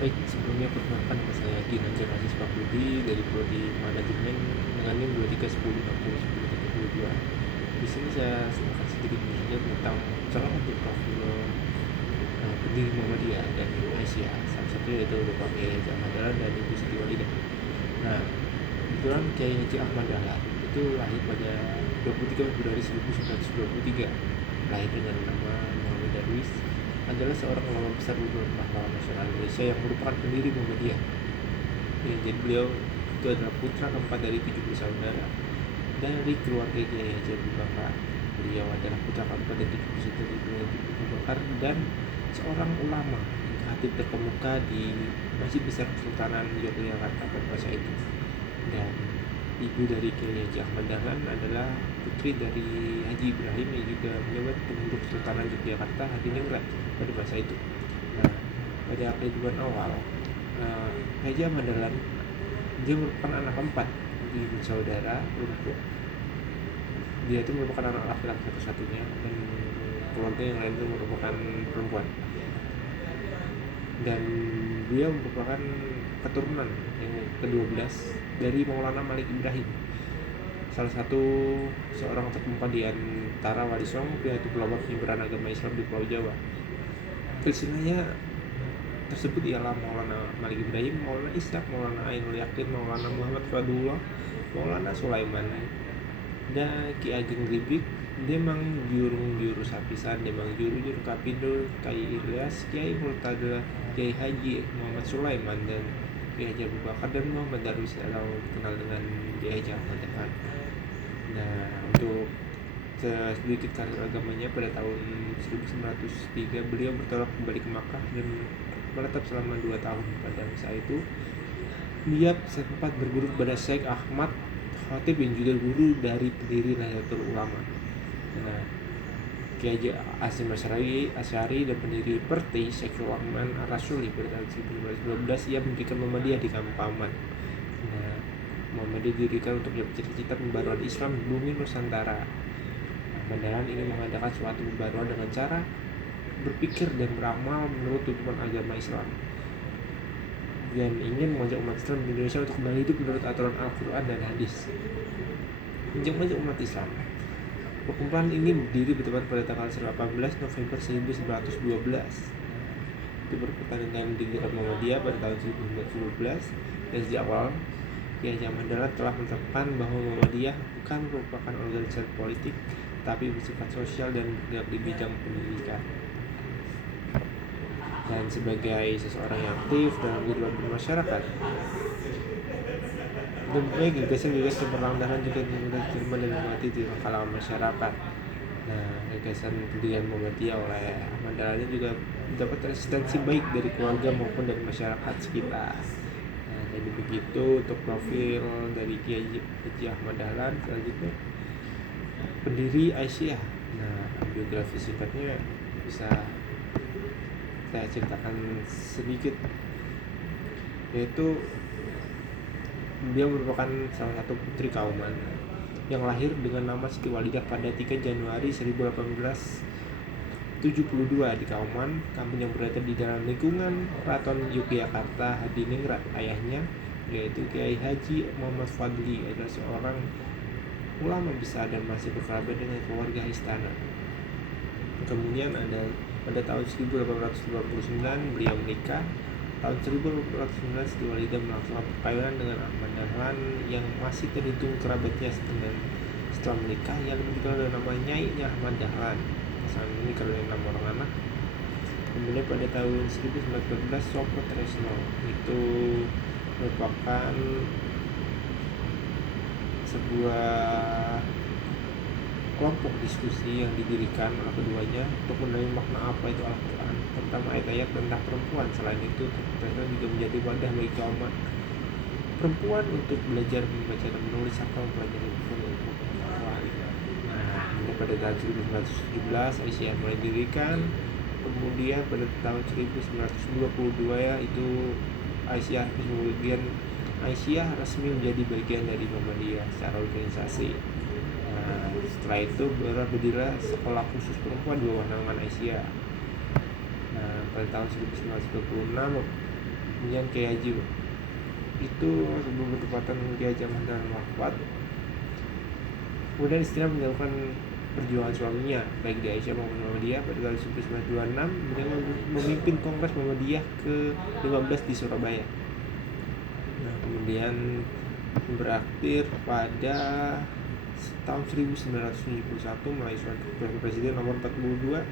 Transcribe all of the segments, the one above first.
Baik, sebelumnya perkenalkan nama saya Ginanjar Aziz Pambudi dari Prodi Manajemen dengan NIM 2310601032. Di sini saya akan sedikit bercerita tentang salah satu profil pendiri Muhammadiyah dan Aisyah. Salah satunya yaitu Bapak Kiai Haji Ahmad Dahlan dan Ibu Siti Walidah. Nah, kebetulan Kiai Haji Ahmad Dahlan itu lahir pada 23 Februari 1923. Lahir dengan nama Muhammad Darwis, adalah seorang ulama besar beberapa pahlawan nasional Indonesia yang merupakan pendiri Muhammadiyah. Ya, jadi beliau itu adalah putra keempat dari 70 bersaudara dari keluarga Kiai Haji Abu Bakar. Beliau adalah putra keempat dari 71 dari keluarga Abu Bakar dan seorang ulama khatib terkemuka di Masjid Besar Kesultanan Yogyakarta pada masa itu. Dan ibu dari Kiai Haji Ahmad Dahlan adalah putri dari Haji Ibrahim yang juga menjabat Gubernur Kesultanan Yogyakarta Hadiningrat pada masa itu. Nah, pada kehidupan awal Haji Ahmad Dahlan dia merupakan anak keempat di bersaudara perempuan. Dia itu merupakan anak laki-laki satu-satunya dan keluarga yang lain itu merupakan perempuan. Dan dia merupakan keturunan yang ke-12 dari Maulana Malik Ibrahim, salah satu seorang terkemuka di antara Wali Songo, yaitu pelopor penyebaran agama Islam di Pulau Jawa. Silsilahnya tersebut ialah Maulana Malik Ibrahim, Maulana Ishaq, Maulana Ainul Yakin, Maulana Muhammad Fadullah, Maulana Sulaiman, dan Ki Ageng Ribik, Demang Juru Sapisan, Demang Juru Kapindo, Kiai Ilyas, Kiai Murtada, Kiai Haji Muhammad Sulaiman, dan Kiai Haji Abu Bakar, dan Muhammad Darwis atau dikenal dengan Kiai Haji Ahmad Dahlan. Nah, untuk sedikit karir agamanya, pada tahun 1903 beliau bertolak kembali ke Makkah dan menetap selama 2 tahun. Pada masa itu dia sempat berguru kepada Syekh Ahmad Khatib yang juga guru dari pendiri Nahdlatul Ulama. Nah, Kiai Haji Hasyim Asy'ari dan pendiri Perti Syekh Sulaiman Ar-Rasyuli pada tahun 1912 ia mendirikan Muhammadiyah di Kampaman. Nah, Muhammadiyah didirikan untuk cita-cita pembaruan Islam di bumi Nusantara. Ahmad Dahlan ingin mengadakan suatu pembaruan dengan cara berpikir dan beramal menurut tuntunan agama Islam, dan ingin mengajak umat Islam di Indonesia untuk kembali hidup menurut aturan Al-Quran dan Hadis. Mengajak umat Islam. Perkumpulan ini berdiri bertepat pada tanggal 18 November 1912. Itu berkaitan dengan mendirikan Muhammadiyah pada tahun 1912, dan sejak awal Kiai Haji Ahmad Dahlan telah menetapkan bahwa Muhammadiyah bukan merupakan organisasi politik, tapi bersifat sosial dan bergerak di bidang pendidikan. Dan sebagai seseorang yang aktif dalam kehidupan bermasyarakat, mempunyai gagasan-gagasan cemerlang Dahlan juga mudah diterima dan dimengerti di kalangan masyarakat. Nah, gagasan pendirian Muhammadiyah oleh Ahmad Dahlan juga mendapat resistensi baik dari keluarga maupun dari masyarakat sekitar. Nah, jadi begitu untuk profil dari Kiai Haji Ahmad Dahlan. Selanjutnya, pendiri Aisyah. Nah, biografi singkatnya bisa saya ceritakan sedikit, yaitu dia merupakan salah satu putri kauman yang lahir dengan nama Siti Walidah pada 3 Januari 1872 di Kauman, kampung yang berada di dalam lingkungan Keraton Yogyakarta Hadiningrat. Ayahnya, yaitu Kiai Haji Muhammad Fadli, adalah seorang ulama besar dan masih berkerabat dengan keluarga istana. Kemudian pada tahun 1859 beliau menikah. Tahun 1819 Siti Walidah melakukan perkawinan dengan Ahmad Dahlan yang masih terhitung kerabatnya. Setelah menikah, ia dikenal dengan nama Nyai Ahmad Dahlan. Pasangan ini karena 6 orang anak. Kemudian pada tahun 1914 Sopo Tresno itu merupakan sebuah kelompok diskusi yang didirikan oleh keduanya untuk mendalami makna apa itu Al-Quran, terutama ayat-ayat tentang perempuan. Selain itu, Tresno juga menjadi wadah bagi kaum perempuan untuk belajar membaca dan menulis serta mempelajari buku ilmu pengetahuan. Nah, pada tahun 1917 Aisyah mulai didirikan. Kemudian pada tahun 1922 ya, itu Aisyah resmi menjadi bagian dari Muhammadiyah secara organisasi. Nah, setelah itu berdirilah sekolah khusus perempuan di bawah naungan Aisyah. Nah, pada tahun 1926 Kemudian Kiai Haji itu sebelum bertepatan Kiai Haji Ahmad Dahlan wafat, kemudian istrinya menjauhkan perjuangan suaminya baik di Aisyah maupun Muhammadiyah pada tahun 1926, kemudian memimpin Kongres Muhammadiyah ke-15 di Surabaya. Nah, kemudian berakhir pada tahun 1971 melalui surat keputusan Presiden nomor 42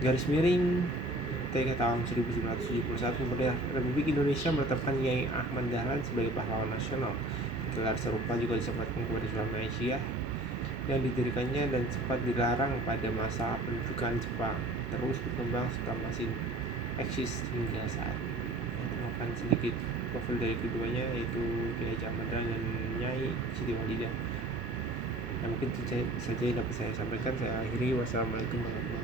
garis miring TK tahun 1971, kemudian Republik Indonesia menetapkan Kiai Ahmad Dahlan sebagai pahlawan nasional. Gelar serupa juga disematkan kepada Sultan Aisyah yang didirikannya dan sempat dilarang pada masa pendudukan Jepang, terus berkembang serta masih eksis hingga saat ini. Akan sedikit profil dari keduanya, yaitu Kiai Haji Ahmad Dahlan dan Nyai Siti Walidah. Mungkin saja yang dapat saya sampaikan. Saya akhiri. Wassalamualaikum warahmatullahi wabarakatuh.